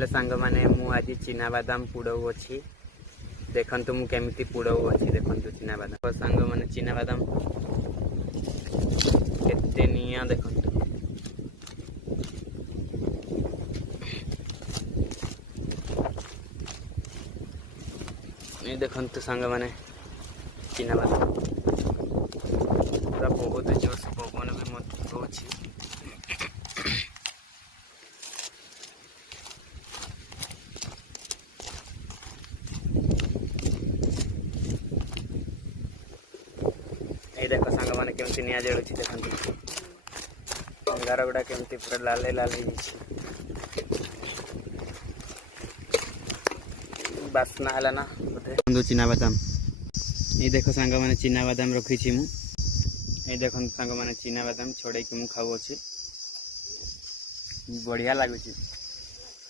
Hello सांग माने मु आज चिना बादाम पुड़ाऊ अच्छी देखु मु केमिति पुड़ाऊ अच्छी देखु चिना बादाम सांग माने चिना बादाम केते निया देखु ये देखु सांग माने चिना बादाम पूरा बहुत जोश पवन भी मत होची देख सांग मैंने केमती निआ जलुच देखते अंगार गुड़ा केमती पूरा लाल लाल बास्ना है ना बोधे चिना बादाम ये देख सांग मैंने चिना बादाम रखी मुझे देख सांग मैंने चिना बादाम छड़े कि खाऊ अच्छी बढ़िया लगुच।